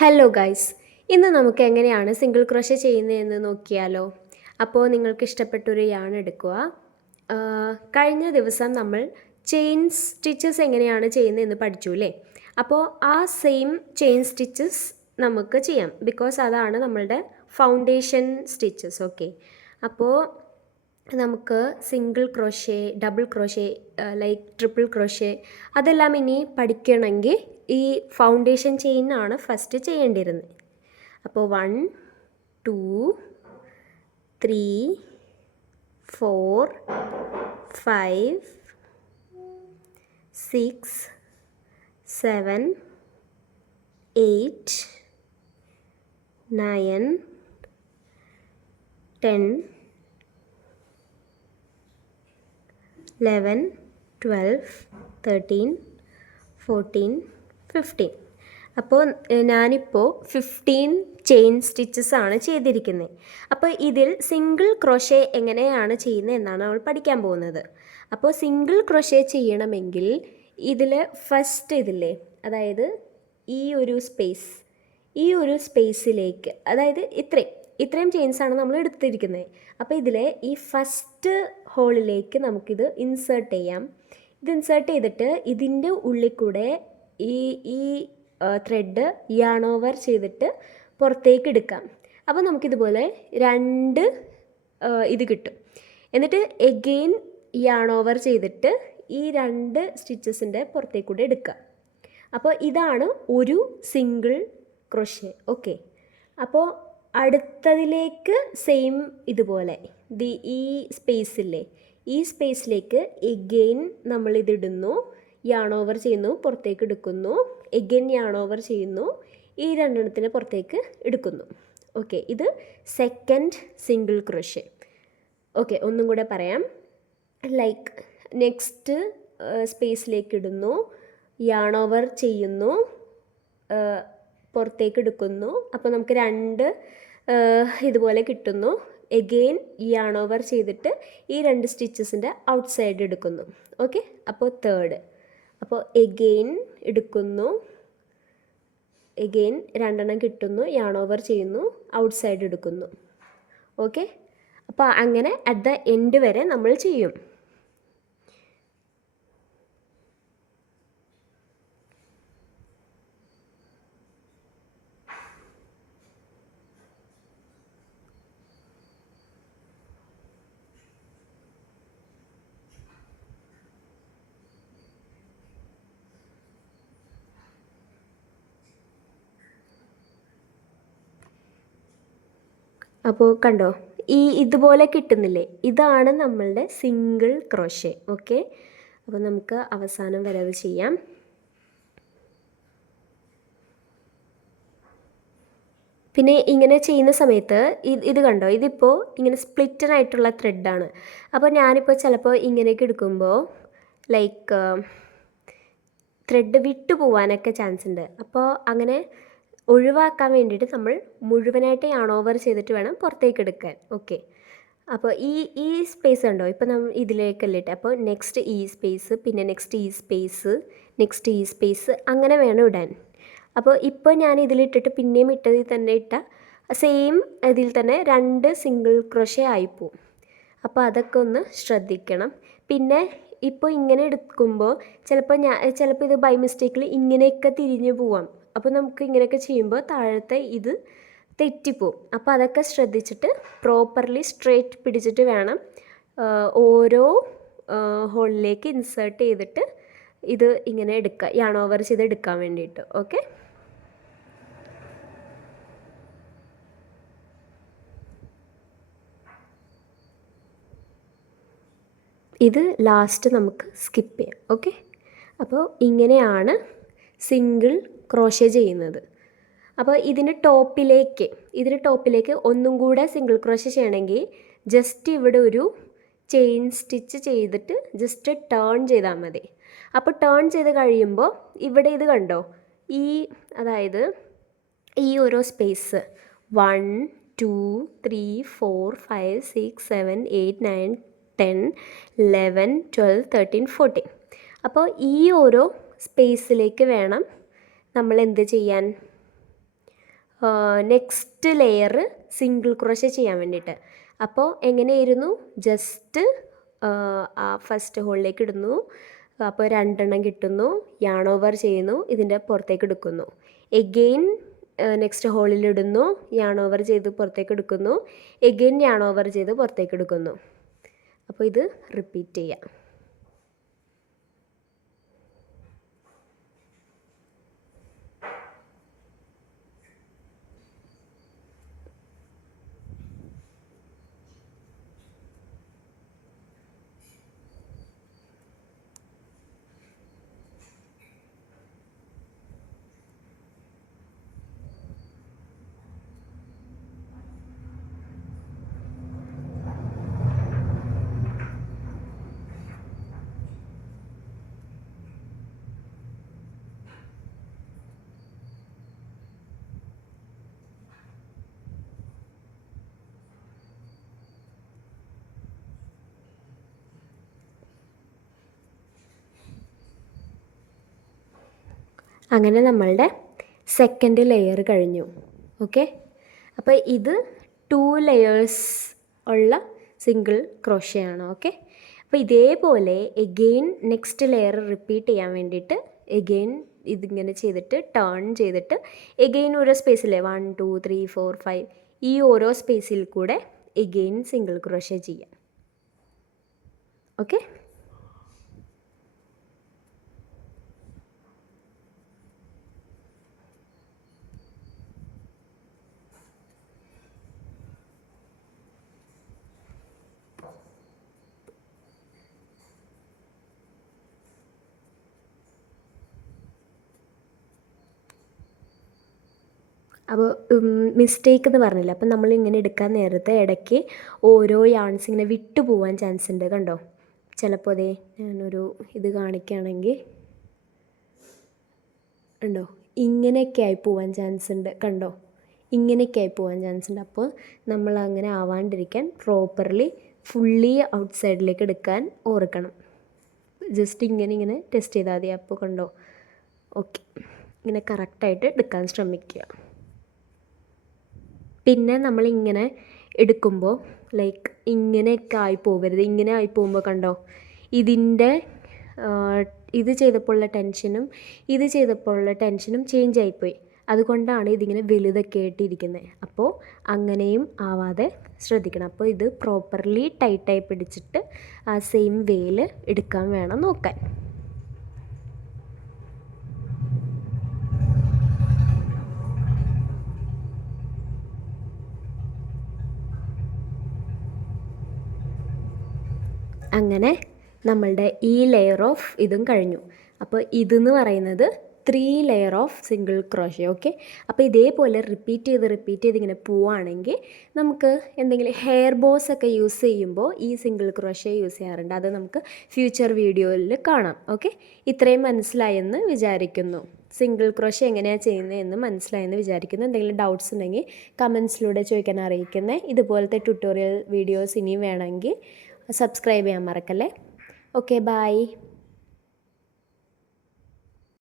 Hello guys, ഇന്ന് നമുക്ക് എങ്ങനെയാണ് സിംഗിൾ ക്രോഷേ ചെയ്യുന്നതെന്ന് നോക്കിയാലോ. അപ്പോൾ നിങ്ങൾക്ക് ഇഷ്ടപ്പെട്ടൊരു യാൺ എടുക്കുക. കഴിഞ്ഞ ദിവസം നമ്മൾ ചെയിൻ സ്റ്റിച്ചസ് എങ്ങനെയാണ് ചെയ്യുന്നതെന്ന് പഠിച്ചു അല്ലേ. അപ്പോൾ ആ സെയിം ചെയിൻ സ്റ്റിച്ചസ് നമുക്ക് ചെയ്യാം, ബിക്കോസ് അതാണ് നമ്മളുടെ ഫൗണ്ടേഷൻ സ്റ്റിച്ചസ്. ഓക്കെ, അപ്പോൾ നമുക്ക് single crochet, double crochet, like triple crochet അതെല്ലാം ഇനി പഠിക്കണമെങ്കിൽ ഈ ഫൗണ്ടേഷൻ ചെയിനാണ് ഫസ്റ്റ് ചെയ്യേണ്ടിയിരുന്നത്. അപ്പോൾ 1 2 3 4 5 6 7 8 9 10 11 12 13 14 15. അപ്പോൾ ഞാനിപ്പോൾ 15 ചെയിൻ സ്റ്റിച്ചസ് ആണ് ചെയ്തിരിക്കുന്നത്. അപ്പോൾ ഇതിൽ സിംഗിൾ ക്രോഷേ എങ്ങനെയാണ് ചെയ്യുന്നത് എന്നാണ് നമ്മൾ പഠിക്കാൻ പോകുന്നത്. അപ്പോൾ സിംഗിൾ ക്രോഷേ ചെയ്യണമെങ്കിൽ ഇതിൽ ഫസ്റ്റ് ഇതില്ലേ, അതായത് ഈ ഒരു സ്പേസിലേക്ക്, അതായത് ഇത്രയും ചെയിൻസാണ് നമ്മൾ എടുത്തിരിക്കുന്നത്. അപ്പോൾ ഇതിലെ ഈ ഫസ്റ്റ് ഹോളിലേക്ക് നമുക്കിത് ഇൻസേർട്ട് ചെയ്യാം. ഇത് ഇൻസേർട്ട് ചെയ്തിട്ട് ഇതിൻ്റെ ഉള്ളിൽ കൂടെ ഈ ത്രെഡ് യാൺ ഓവർ ചെയ്തിട്ട് പുറത്തേക്ക് എടുക്കാം. അപ്പോൾ നമുക്കിതുപോലെ രണ്ട് ഇത് കിട്ടും. എന്നിട്ട് എഗെയിൻ യാൺ ഓവർ ചെയ്തിട്ട് ഈ രണ്ട് സ്റ്റിച്ചസിൻ്റെ പുറത്തേക്കൂടെ എടുക്കുക. അപ്പോൾ ഇതാണ് ഒരു സിംഗിൾ ക്രോഷേ. ഓക്കെ, അപ്പോൾ അടുത്തതിലേക്ക് സെയിം ഇതുപോലെ ഈ സ്പേസില്ലേ, ഈ സ്പേസിലേക്ക് എഗെയിൻ നമ്മളിതിടുന്നു, യാൺ ഓവർ ചെയ്യുന്നു, പുറത്തേക്ക് എടുക്കുന്നു, എഗെയിൻ യാൺ ഓവർ ചെയ്യുന്നു, ഈ രണ്ടെണ്ണത്തിന് പുറത്തേക്ക് എടുക്കുന്നു. ഓക്കെ, ഇത് സെക്കൻഡ് സിംഗിൾ ക്രോഷേ. ഓക്കെ, ഒന്നും കൂടെ പറയാം. ലൈക്ക് നെക്സ്റ്റ് സ്പേസിലേക്ക് ഇടുന്നു, യാൺ ഓവർ ചെയ്യുന്നു, പുറത്തേക്ക് എടുക്കുന്നു. അപ്പോൾ നമുക്ക് രണ്ട് ഇതുപോലെ കിട്ടുന്നു. എഗെയിൻ യാൺ ഓവർ ചെയ്തിട്ട് ഈ രണ്ട് സ്റ്റിച്ചസിൻ്റെ ഔട്ട് സൈഡ് എടുക്കുന്നു. ഓക്കെ, അപ്പോൾ തേർഡ്. അപ്പോൾ എഗെയിൻ എടുക്കുന്നു, എഗെയിൻ രണ്ടെണ്ണം കിട്ടുന്നു, യാൺ ഓവർ ചെയ്യുന്നു, ഔട്ട് സൈഡ് എടുക്കുന്നു. ഓക്കെ, അപ്പോൾ അങ്ങനെ അറ്റ് ദ എൻഡ് വരെ നമ്മൾ ചെയ്യും. അപ്പോൾ കണ്ടോ, ഇതുപോലെ കിട്ടുന്നില്ലേ, ഇതാണ് നമ്മളുടെ സിംഗിൾ ക്രോഷേ. ഓക്കെ, അപ്പോൾ നമുക്ക് അവസാനം വരെ അത് ചെയ്യാം. പിന്നെ ഇങ്ങനെ ചെയ്യുന്ന സമയത്ത് ഇത് കണ്ടോ, ഇതിപ്പോൾ ഇങ്ങനെ സ്പ്ലിറ്റഡ് ആയിട്ടുള്ള ത്രെഡാണ്. അപ്പോൾ ഞാനിപ്പോൾ ചിലപ്പോൾ ഇങ്ങനെയൊക്കെ എടുക്കുമ്പോൾ ലൈക്ക് ത്രെഡ് വിട്ടു പോകാനൊക്കെ ചാൻസ് ഉണ്ട്. അപ്പോൾ അങ്ങനെ ഒഴിവാക്കാൻ വേണ്ടിയിട്ട് നമ്മൾ മുഴുവനായിട്ട് യാൺ ഓവർ ചെയ്തിട്ട് വേണം പുറത്തേക്ക് എടുക്കാൻ. ഓക്കെ, അപ്പോൾ ഈ സ്പേസ് ഉണ്ടോ, ഇപ്പോൾ നമ്മൾ ഇതിലേക്കല്ലേ ഇട്ട്, അപ്പോൾ നെക്സ്റ്റ് ഈ സ്പേസ്, പിന്നെ നെക്സ്റ്റ് ഈ സ്പേസ്, നെക്സ്റ്റ് ഈ സ്പേസ്, അങ്ങനെ വേണം ഇടാൻ. അപ്പോൾ ഇപ്പോൾ ഞാൻ ഇതിലിട്ടിട്ട് പിന്നെയും ഇട്ടതിൽ തന്നെ ഇട്ട സെയിം ഇതിൽ തന്നെ രണ്ട് സിംഗിൾ ക്രോഷേ ആയിപ്പോവും. അപ്പോൾ അതൊക്കെ ഒന്ന് ശ്രദ്ധിക്കണം. പിന്നെ ഇപ്പോൾ ഇങ്ങനെ എടുക്കുമ്പോൾ ചിലപ്പോൾ ഇത് ബൈ മിസ്റ്റേക്കിൽ ഇങ്ങനെയൊക്കെ തിരിഞ്ഞു പോവാം. അപ്പോൾ നമുക്ക് ഇങ്ങനെയൊക്കെ ചെയ്യുമ്പോൾ താഴത്തെ ഇത് തെറ്റിപ്പോവും. അപ്പോൾ അതൊക്കെ ശ്രദ്ധിച്ചിട്ട് പ്രോപ്പർലി സ്ട്രെയിറ്റ് പിടിച്ചിട്ട് വേണം ഓരോ ഹോളിലേക്ക് ഇൻസേർട്ട് ചെയ്തിട്ട് ഇത് ഇങ്ങനെ എടുക്കുക, യാൺ ഓവർ ചെയ്ത് എടുക്കാൻ വേണ്ടിയിട്ട്. ഓക്കെ, ഇത് ലാസ്റ്റ് നമുക്ക് സ്കിപ്പ് ചെയ്യാം. ഓക്കെ, അപ്പോൾ ഇങ്ങനെയാണ് സിംഗിൾ ക്രോഷേ ചെയ്യുന്നത്. അപ്പോൾ ഇതിന് ടോപ്പിലേക്ക് ഒന്നും കൂടെ സിംഗിൾ ക്രോഷേ ചെയ്യണമെങ്കിൽ ജസ്റ്റ് ഇവിടെ ഒരു ചെയിൻ സ്റ്റിച്ച് ചെയ്തിട്ട് ജസ്റ്റ് ടേൺ ചെയ്താൽ മതി. അപ്പോൾ ടേൺ ചെയ്ത് കഴിയുമ്പോൾ ഇവിടെ ഇത് കണ്ടോ, അതായത് ഈ ഓരോ സ്പേസ് 1 2 3 4 5 6 7 8 9 10 11 12 13 14. അപ്പോൾ ഈ ഓരോ സ്പേസിലേക്ക് വേണം നമ്മൾ എന്ത് ചെയ്യാൻ, നെക്സ്റ്റ് ലെയർ സിംഗിൾ ക്രോഷ്യ ചെയ്യാൻ വേണ്ടിയിട്ട്. അപ്പോൾ എങ്ങനെയായിരുന്നു, ജസ്റ്റ് ആ ഫസ്റ്റ് ഹോളിലേക്ക് ഇടുന്നു, അപ്പോൾ 2 എണ്ണം കിട്ടുന്നു, യാൺ ഓവർ ചെയ്യുന്നു, ഇതിൻ്റെ പുറത്തേക്ക് എടുക്കുന്നു. എഗെയിൻ നെക്സ്റ്റ് ഹോളിലിടുന്നു, യാൺ ഓവർ ചെയ്ത് പുറത്തേക്ക് എടുക്കുന്നു, എഗെയിൻ യാൺ ഓവർ ചെയ്ത് പുറത്തേക്ക് എടുക്കുന്നു. അപ്പോൾ ഇത് റിപ്പീറ്റ് ചെയ്യാം. അങ്ങനെ നമ്മളുടെ സെക്കൻഡ് ലെയർ കഴിഞ്ഞു. ഓക്കെ, അപ്പോൾ ഇത് 2 ലെയേഴ്സ് ഉള്ള സിംഗിൾ ക്രോഷ്യയാണ്. ഓക്കെ, അപ്പോൾ ഇതേപോലെ എഗെയിൻ നെക്സ്റ്റ് ലെയർ റിപ്പീറ്റ് ചെയ്യാൻ വേണ്ടിയിട്ട് എഗെയിൻ ഇതിങ്ങനെ ചെയ്തിട്ട് ടേൺ ചെയ്തിട്ട് എഗെയിൻ ഓരോ സ്പേസിലെ 1 2 3 4 5 ഈ ഓരോ സ്പേസിൽ കൂടെ എഗെയിൻ സിംഗിൾ ക്രോഷ്യ ചെയ്യാം. ഓക്കെ, അപ്പോൾ മിസ്റ്റേക്ക് എന്ന് പറഞ്ഞില്ല. അപ്പം നമ്മൾ ഇങ്ങനെ എടുക്കാൻ നേരത്തെ ഇടയ്ക്ക് ഓരോ യാൺസ് ഇങ്ങനെ വിട്ടു പോകാൻ ചാൻസ് ഉണ്ട്. കണ്ടോ, ചിലപ്പോൾ അതേ ഞാനൊരു ഇത് കാണിക്കുകയാണെങ്കിൽ ഉണ്ടോ, ഇങ്ങനെയൊക്കെ ആയി പോകാൻ ചാൻസ് ഉണ്ട്. കണ്ടോ, ഇങ്ങനെയൊക്കെ ആയി പോകാൻ ചാൻസ് ഉണ്ട്. അപ്പോൾ നമ്മൾ അങ്ങനെ ആവാണ്ടിരിക്കാൻ പ്രോപ്പർലി ഫുള്ളി ഔട്ട് സൈഡിലേക്ക് എടുക്കാൻ ഓർക്കണം. ജസ്റ്റ് ഇങ്ങനെ ടെസ്റ്റ് ചെയ്താൽ മതി. അപ്പോൾ കണ്ടോ, ഓക്കെ, ഇങ്ങനെ കറക്റ്റായിട്ട് എടുക്കാൻ ശ്രമിക്കുക. പിന്നെ നമ്മളിങ്ങനെ എടുക്കുമ്പോൾ ലൈക്ക് ഇങ്ങനെയൊക്കെ ആയി പോകരുത്. ഇങ്ങനെ ആയി പോകുമ്പോൾ കണ്ടോ, ഇതിൻ്റെ ഇത് ചെയ്തപ്പോഴുള്ള ടെൻഷനും ഇത് ചെയ്തപ്പോഴുള്ള ടെൻഷനും ചേഞ്ച് ആയിപ്പോയി. അതുകൊണ്ടാണ് ഇതിങ്ങനെ വലുതൊക്കെ ആയിട്ടിരിക്കുന്നത്. അപ്പോൾ അങ്ങനെയും ആവാതെ ശ്രദ്ധിക്കണം. അപ്പോൾ ഇത് പ്രോപ്പർലി ടൈറ്റായി പിടിച്ചിട്ട് ആ സെയിം വേയിൽ എടുക്കാൻ വേണം നോക്കാൻ. അങ്ങനെ നമ്മളുടെ ഈ ലെയർ ഓഫ് ഇതും കഴിഞ്ഞു. അപ്പോൾ ഇതെന്ന് പറയുന്നത് 3 layer of single crochet. Okay, അപ്പോൾ ഇതേപോലെ റിപ്പീറ്റ് ചെയ്ത് ഇങ്ങനെ പോവുകയാണെങ്കിൽ നമുക്ക് എന്തെങ്കിലും ഹെയർ ബോസ് ഒക്കെ യൂസ് ചെയ്യുമ്പോൾ ഈ സിംഗിൾ ക്രോഷ്യ യൂസ് ചെയ്യാറുണ്ട്. അത് നമുക്ക് ഫ്യൂച്ചർ വീഡിയോയിൽ കാണാം. ഓക്കെ, ഇത്രയും മനസ്സിലായെന്ന് വിചാരിക്കുന്നു. സിംഗിൾ ക്രോഷ്യ എങ്ങനെയാണ് ചെയ്യുന്നതെന്ന് മനസ്സിലായെന്ന് വിചാരിക്കുന്നു. എന്തെങ്കിലും ഡൗട്ട്സ് ഉണ്ടെങ്കിൽ കമൻസിലൂടെ ചോദിക്കാൻ അറിയിക്കുന്നത്. ഇതുപോലത്തെ ട്യൂട്ടോറിയൽ വീഡിയോസ് ഇനിയും വേണമെങ്കിൽ സബ്സ്ക്രൈബ് ചെയ്യാൻ മറക്കല്ലേ. Okay, by.